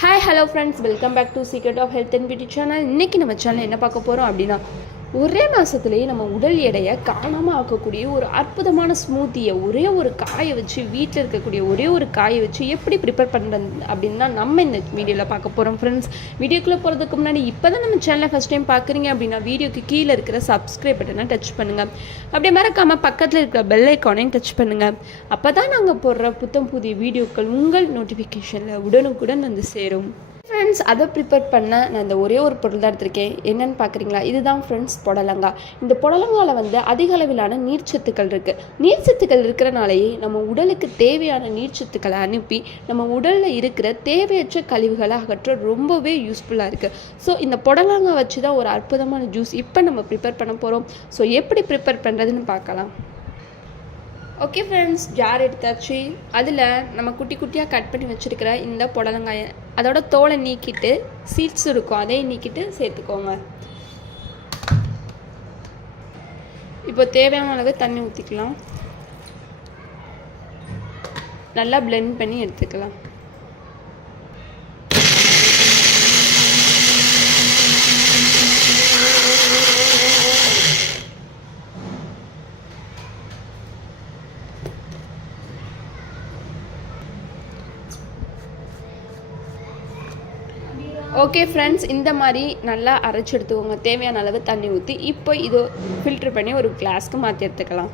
Hi hello friends welcome back to Secret of Health and Beauty channel இன்றைக்கி நம்ம channel என்ன பார்க்க போகிறோம் அப்படின்னா ஒரே மாதத்துலேயே நம்ம உடல் எடையை காணாமல் ஆக்கக்கூடிய ஒரு அற்புதமான ஸ்மூத்தியை ஒரே ஒரு காயை வச்சு வீட்டில் இருக்கக்கூடிய ஒரே ஒரு காயை வச்சு எப்படி ப்ரிப்பேர் பண்ணுறது அப்படின்னு தான் நம்ம இந்த வீடியோவில் பார்க்க போகிறோம் ஃப்ரெண்ட்ஸ் வீடியோக்குள்ளே போகிறதுக்கு முன்னாடி இப்போ தான் நம்ம சேனலை ஃபஸ்ட் டைம் பார்க்குறீங்க அப்படின்னா வீடியோக்கு கீழே இருக்கிற சப்ஸ்கிரைப் பட்டனை டச் பண்ணுங்கள் அப்படியே மறக்காமல் பக்கத்தில் இருக்கிற பெல் ஐக்கானையும் டச் பண்ணுங்கள் அப்போ தான் நாங்கள் போடுற புத்தம் புதிய வீடியோக்கள் உங்கள் நோட்டிஃபிகேஷனில் உடனுக்குடன் வந்து சேரும். ஃப்ரெண்ட்ஸ் அதை ப்ரிப்பேர் பண்ண நான் இந்த ஒரே ஒரு பொருள் தான் எடுத்திருக்கேன். என்னென்னு பார்க்குறீங்களா? இதுதான் ஃப்ரெண்ட்ஸ் புடலங்காய் இந்த புடலங்காயில் வந்து அதிக அளவிலான நீர்ச்சத்துக்கள் இருக்குது நீர்ச்சத்துக்கள் இருக்கிறனாலேயே நம்ம உடலுக்கு தேவையான நீர்ச்சத்துக்களை அனுப்பி நம்ம உடலில் இருக்கிற தேவையற்ற கழிவுகளை அகற்ற ரொம்பவே யூஸ்ஃபுல்லாக இருக்குது ஸோ இந்த புடலங்காய் வச்சு தான் ஒரு அற்புதமான ஜூஸ் இப்போ நம்ம ப்ரிப்பேர் பண்ண போகிறோம் ஸோ எப்படி ப்ரிப்பேர் பண்ணுறதுன்னு பார்க்கலாம். ஓகே ஃப்ரெண்ட்ஸ் ஜார் எடுத்தாச்சு? அதில் நம்ம குட்டி குட்டியாக கட் பண்ணி வச்சுருக்கிற இந்த புடலங்காயை அதோட தோலை நீக்கிட்டு சீட்ஸ் இருக்கும் அதையும் நீக்கிட்டு சேர்த்துக்கோங்க. இப்போ தேவையான அளவு தண்ணி ஊற்றிக்கலாம் நல்லா ப்ளெண்ட் பண்ணி எடுத்துக்கலாம். ஓகே ஃப்ரெண்ட்ஸ் இந்த மாதிரி நல்லா அரைச்சி எடுத்துக்கோங்க தேவையான அளவு தண்ணி ஊற்றி இப்போ இது ஃபில்ட்ரு பண்ணி ஒரு கிளாஸ்க்கு மாற்றி எடுத்துக்கலாம்.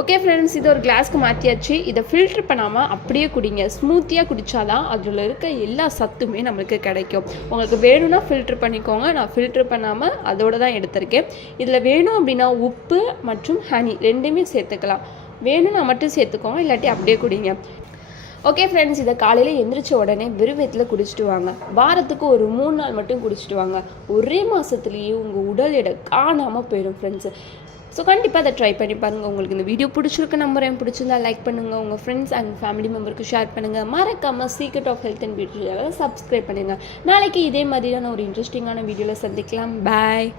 ஓகே ஃப்ரெண்ட்ஸ் இது ஒரு கிளாஸ்க்கு மாற்றியாச்சு இதை ஃபில்ட்ரு பண்ணாமல் அப்படியே குடிங்க. ஸ்மூத்தியாக குடித்தாதான் அதில் இருக்க எல்லா சத்துமே நம்மளுக்கு கிடைக்கும். உங்களுக்கு வேணும்னா ஃபில்ட்ரு பண்ணிக்கோங்க. நான் ஃபில்ட்ரு பண்ணாமல் அதோடு தான் எடுத்திருக்கேன். இதில் வேணும் அப்படின்னா உப்பு மற்றும் ஹனி ரெண்டுமே சேர்த்துக்கலாம். வேணும்னா மட்டும் சேர்த்துக்கோங்க. இல்லாட்டி அப்படியே குடிங்க. ஓகே ஃப்ரெண்ட்ஸ் இதை காலையில் எந்திரிச்ச உடனே வெறும் குடிச்சிட்டு வாங்க. வாரத்துக்கு ஒரு மூணு நாள் மட்டும் குடிச்சிட்டு வாங்க. ஒரே மாதத்துலேயே உங்கள் உடல் எடை காணாமல் போயிடும் ஃப்ரெண்ட்ஸு ஸோ கண்டிப்பாக அதை ட்ரை பண்ணி பாருங்கள் உங்களுக்கு இந்த வீடியோ பிடிச்சிருக்கு நம்புறேன். பிடிச்சிருந்தா லைக் பண்ணுங்கள் உங்கள் ஃப்ரெண்ட்ஸ் அண்ட் ஃபேமிலி மெம்பருக்கு ஷேர் பண்ணுங்கள் மறக்காமல் Secret of Health and Beauty subscribe பண்ணுங்கள் நாளைக்கு இதே மாதிரியான ஒரு இன்ட்ரெஸ்டிங்கான வீடியோவில் சந்திக்கலாம். பாய்